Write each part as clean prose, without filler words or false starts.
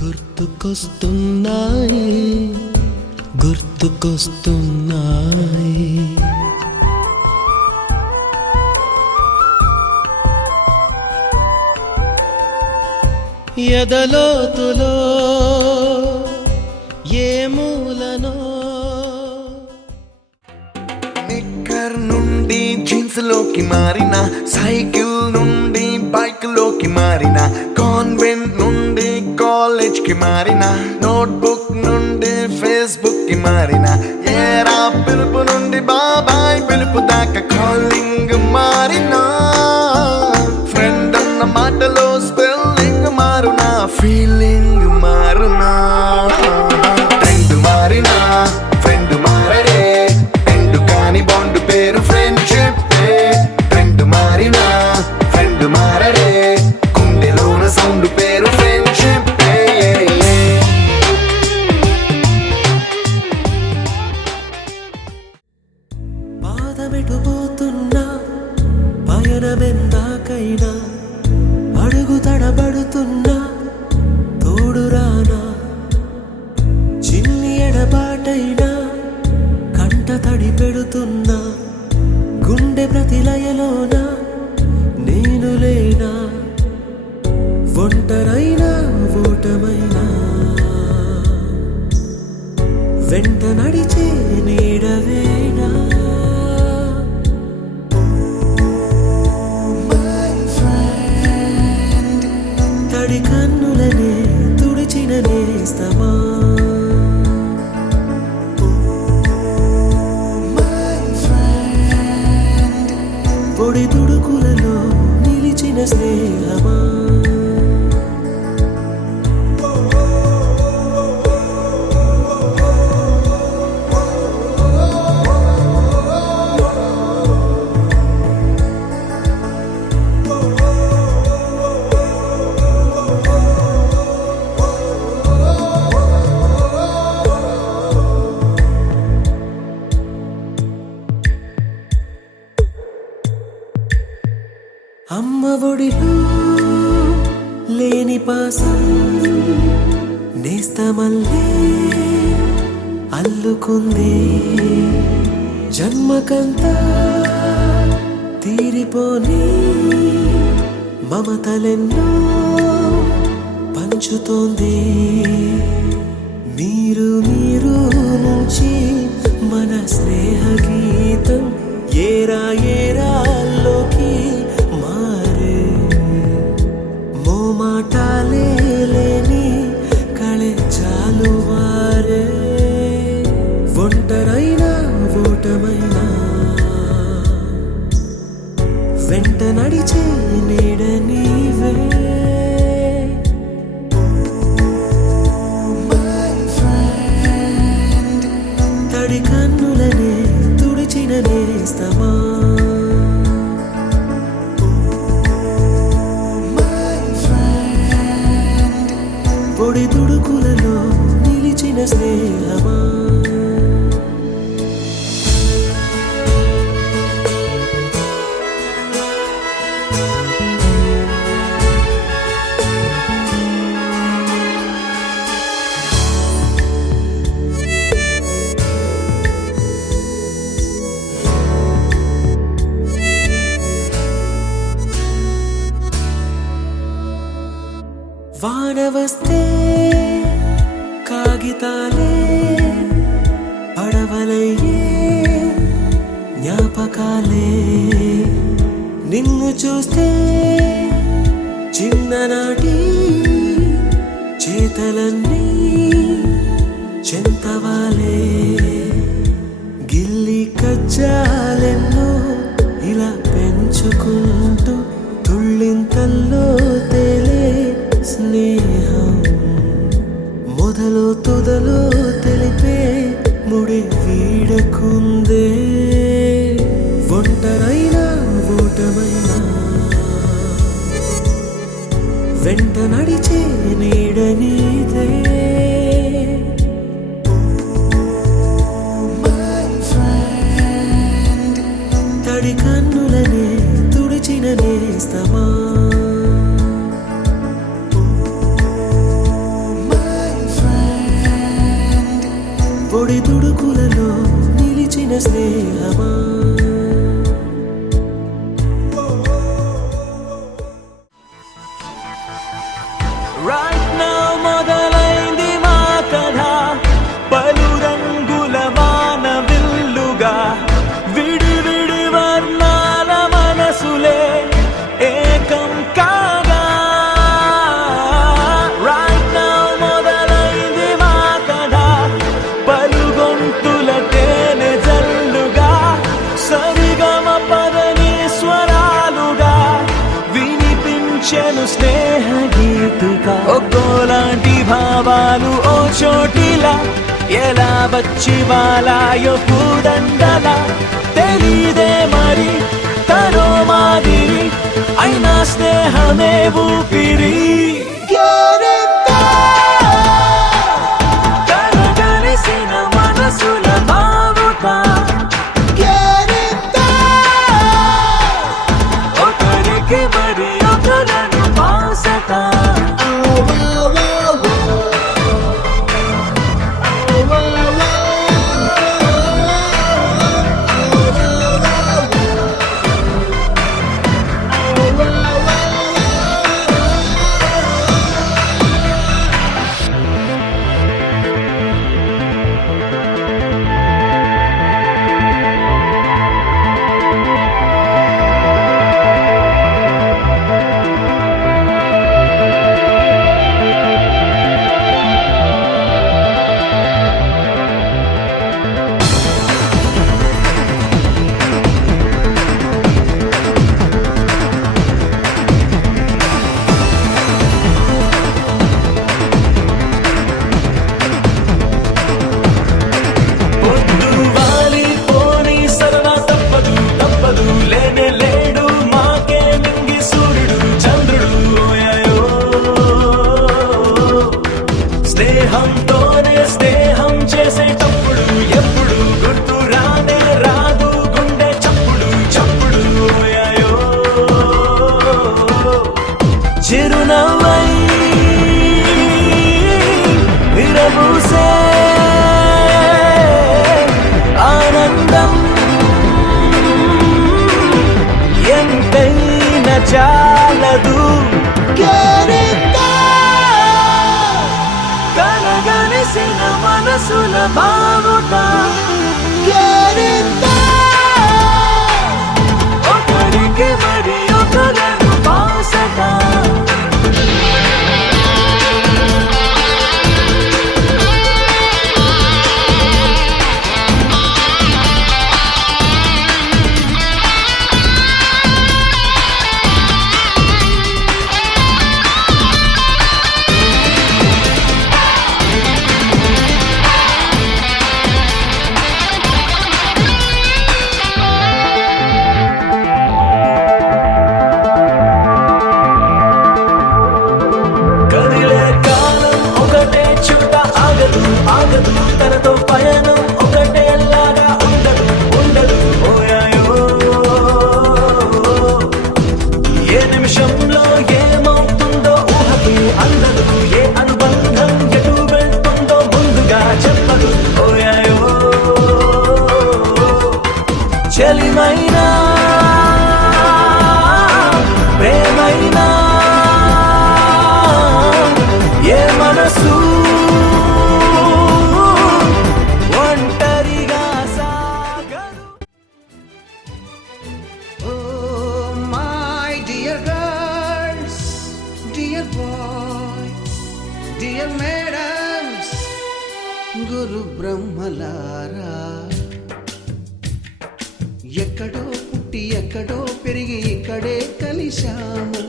గుర్తుకొస్తున్నాయి గుర్తుకొస్తున్నాయి ఎదలోతులో ఏ మూలనో నిక్కర్ నుండి జీన్స్ లోకి మారిన, సైకిల్ నుండి బైక్ లోకి మారిన, కాన్వెంట్ నుండి కాలేజ్ కి మారిన, నోట్బుక్ నుండి ఫేస్బుక్ కి మారిన, ఏరా పిలుపు నుండి బాబాయ్ పిలుపు దాకా కాలింగ్ మారిన, ఫ్రెండ్ అన్న మాటలో స్పెల్లింగ్ మారునా, ఫీలింగ్ మారునా, ట్రెండ్ మారినా ఫ్రెండ్ మారడే, ట్రెండ్ కాని బాండ్ పేరు ఫ్రెండ్షిప్, ట్రెండ్ మారినా ఫ్రెండ్ మారడే, గుండెలోన సౌండ్ పేరు ఫ్రెండ్షిప్. పాదమెటుపోతున్నా పయనమెందాకైనా అడుగు తడబడుతున్నా తోడురానా, చిన్ని ఎడబాటైనా కంట తడి పెడుతున్నా, గుండె ప్రతిలయలోన నేను లేనా, ఒంటరైనా ఓటమైనా వెంట నడిచే నీడవేనా, తడి కన్నులనే తుడిచిన నేస్తమా, పొడి తుడుకులలో నిలిచిన స్నేహమా, అమ్మ ఒడిలో లేని పాసం నేస్తమల్లే అల్లుకుంది, జన్మకంతా తీరిపోని మమతలెన్నో పంచుతోంది, మీరు మీరు నుంచి మన స్నేహ గీతం ఏరా ఏరాల్లోకి మారే, మోమాటాలే లేని కళే చాలు వారే, ఒంటరైనా ఓటమైనా వెంట నడిచే నీడ నీవే, తడి కన్నులనే తుడిచిన నేస్తమా, పొడి తుడుకులలో నిలిచిన స్నేహమా. వాన వస్తే కాగితాలే పడవలయ్యే జ్ఞాపకాలే, నిన్ను చూస్తే చిన్ననాటి చేతలన్నీ చెంతవాలే, గిల్లి కజ్జాలెన్నో ఇలా పెంచుకుంటూ తుళ్ళింతల్లో తేలే స్నేహం, మొదలు తుదలో తెలిపే ముడి వీడకుందే, ఒంటరైనా ఓటమైనా వెంట నడిచే నీడ నీదే, తడి కన్నులనే తుడిచిన నేస్తమా, స్నేహమా. Right now మొదలైంది మా కథ, పలు రంగుల వాన విల్లుగా, విడివిడి వర్ణాల మనసులే ఏకం కాగా. Right now మొదలైంది మా కథ, పలు గొంతుల తేనె జల్లుగా, సరిగమ పదని స్వరాలుగా వినిపించెను స్నేహ గీతిక. ఒక్కోలాంటి భావాలు ఓ చోటిలా ఎలా వచ్చి వాలాయో పూదండలా, తెలీదే మరి తనో మాదిరి అయినా స్నేహమే ఊపిరి. కలగలిసిన మనసుల బావుట, ఒకరికి మరి ఒకలను బాసట. స్నేహంతోనే స్నేహం చేసేటప్పుడు ఎప్పుడు గుర్తు రానే రాదు గుండె చప్పుడు చప్పుడు. ఓయాయో చిరునవ్వై విరబూసే ఆనందం ఎంతైనా చాలదు. కలగలిసిన మనసుల బావుట, ఒకరికి మరి ఒకలను బాసట. ఆగదు తనతో పయనం ఒకటేలాగా ఉండదు ఉండదు. ఓయాయో ఏ నిమిషంలో ఏమవుతుందో ఊహకి అందదు, ఏ అనుబంధం ఎటు వెళ్తుందో ముందుగా చెప్పదు. ఓయాయో చెలిమైనా ప్రేమైనా ఏ మనసు గురు బ్రహ్మలారా, ఎక్కడో పుట్టి ఎక్కడో పెరిగి ఇక్కడే కలిశాము.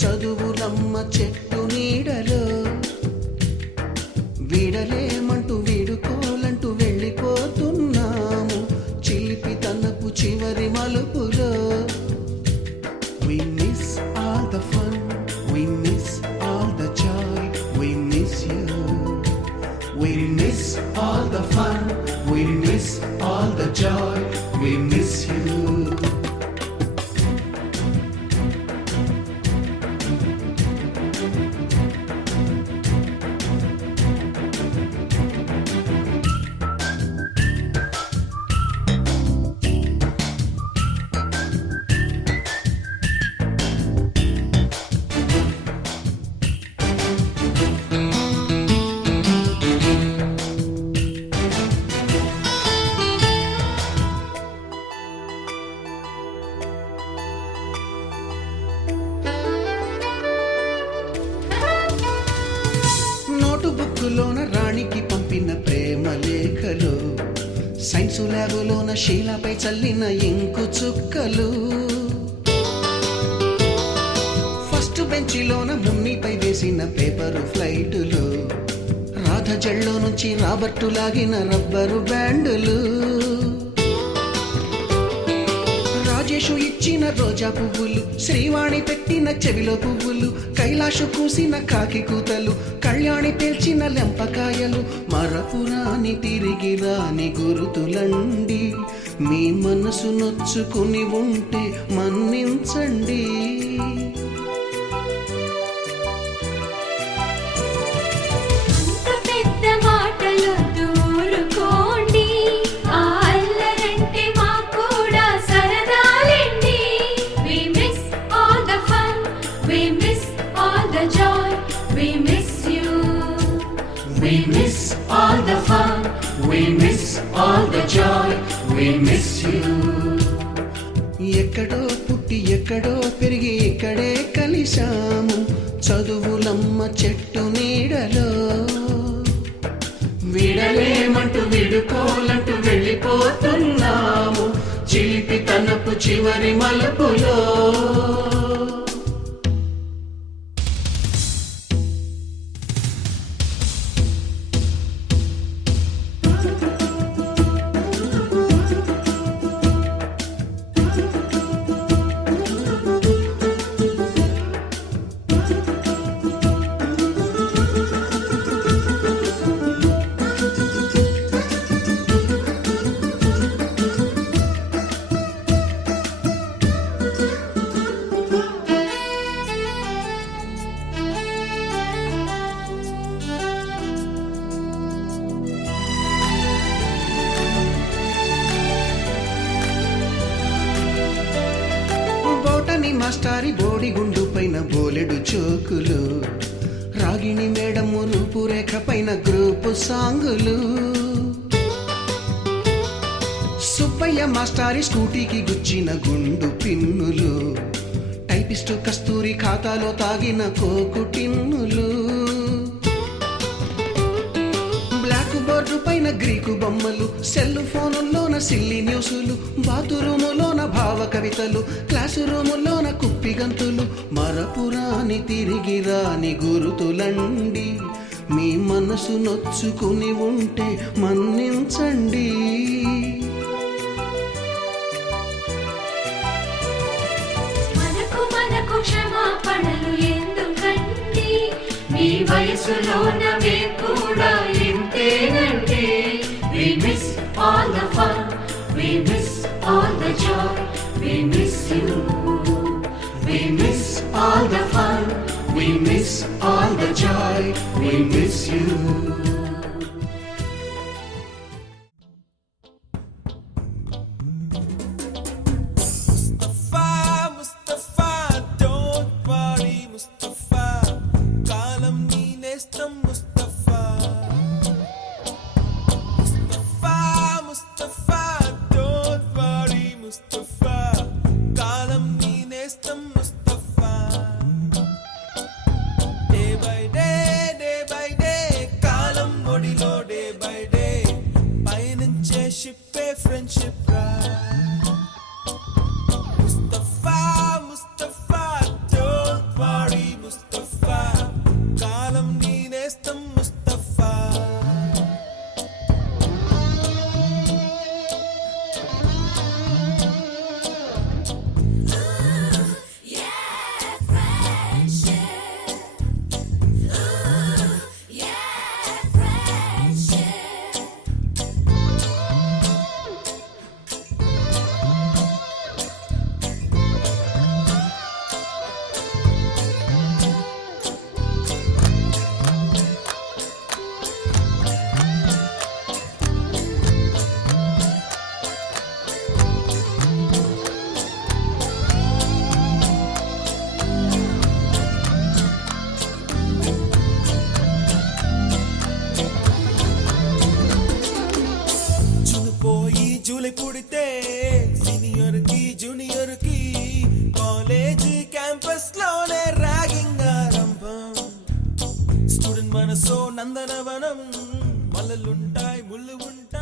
చదువులమ్మ చెట్టు నీడలో వీడలేమంటూ వీడుకోలంటూ వెళ్ళిపోతున్నాము. చిలిపి తనపు చివరి మలుపులో we miss all the fun, we miss all the joy, we miss you. We miss all the fun, we miss all the joy, we miss you. బుక్కులోన రాణికి పంపిన ప్రేమ లేఖలు, సైన్సు ల్యాబులోన శీలపై చల్లిన ఇంకు చుక్కలు, ఫస్ట్ బెంచిలోన మున్నిపై వేసిన పేపరు ఫ్లైటులు, రాధ జల్లో నుంచి రాబర్టు లాగిన rubber బ్యాండులు, Rajesh ఇచ్చిన రోజా పువ్వులు, శ్రీవాణి పెట్టిన చెవిలో పువ్వులు, కైలాషు కూసిన కాకి కూతలు, కళ్యాణి పేల్చిన లెంపకాయలు, మరపురాని తిరిగి రాని గురుతులండి. మీ మనసు నొచ్చుకుని ఉంటే మన్నించండి. We miss all the fun, we miss all the joy, we miss you. ఎక్కడో పుట్టి ఎక్కడో పెరిగి ఇక్కడే కలిశాము, చదువులమ్మ చెట్టు నీడలో. విడలేమంటూ విడుకోలంటూ వెళ్ళిపోతున్నాము, చిలిపి తనపు చివరి మలుపులో. మాస్టారి బోడిగుండు పైన బోలెడు చోకులు, రాగిణి మేడము రూపురేఖ పైన గ్రూపు సాంగులు, సుబ్బయ్య మాస్టారి స్కూటీకి గుచ్చిన గుండు పిన్నులు, టైపిస్టు కస్తూరి ఖాతాలో తాగిన కోకు టిన్నులు, బ్లాక్ బోర్డు పైన గ్రీకు బొమ్మలు, సెల్ ఫోనుల్లోన సిల్లి న్యూసులు, బాతురూములోన భావ కవితలు, క్లాసు రూములోన కుప్పిగంతులు, మరపురాని తిరిగి రాని గురుతులండి. మీ మనసు నొచ్చుకుని ఉంటే మన్నించండి. మనకు క్షమాపణలు ఎందుకండి, మీ వయసులోన మేము కూడా ఇంతేనండి. We miss all the fun, we miss all the joy, we miss you. We miss all the fun, we miss all the joy, we miss you. July పుడితే సీనియర్ కి జూనియర్ కి కాలేజ్ క్యాంపస్ లోనే ragging ఆరంభం. Student మనసో నందనవనం మల్లలుంటాయి ముళ్ళు ఉంటాయి